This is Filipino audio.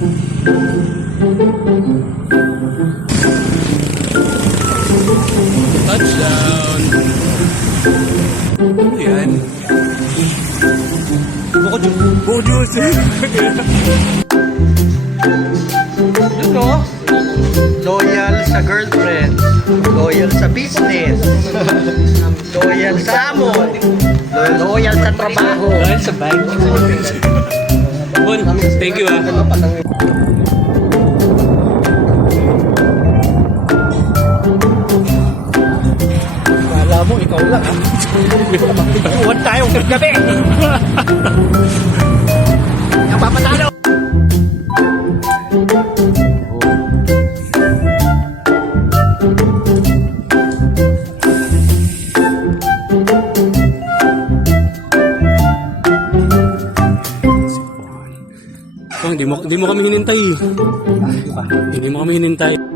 Touchdown. Yan. Buko juice. Yun no? Loyal sa girlfriend. Loyal sa business. Loyal sa amo. Loyal sa trabaho. Loyal sa bike. Bon, thank you ah. Kala mo, ikaw lang ah. Iwan tayong gabi. Yung papatalo. Oh, hindi mo kami hinintay. Hindi mo kami hinintay.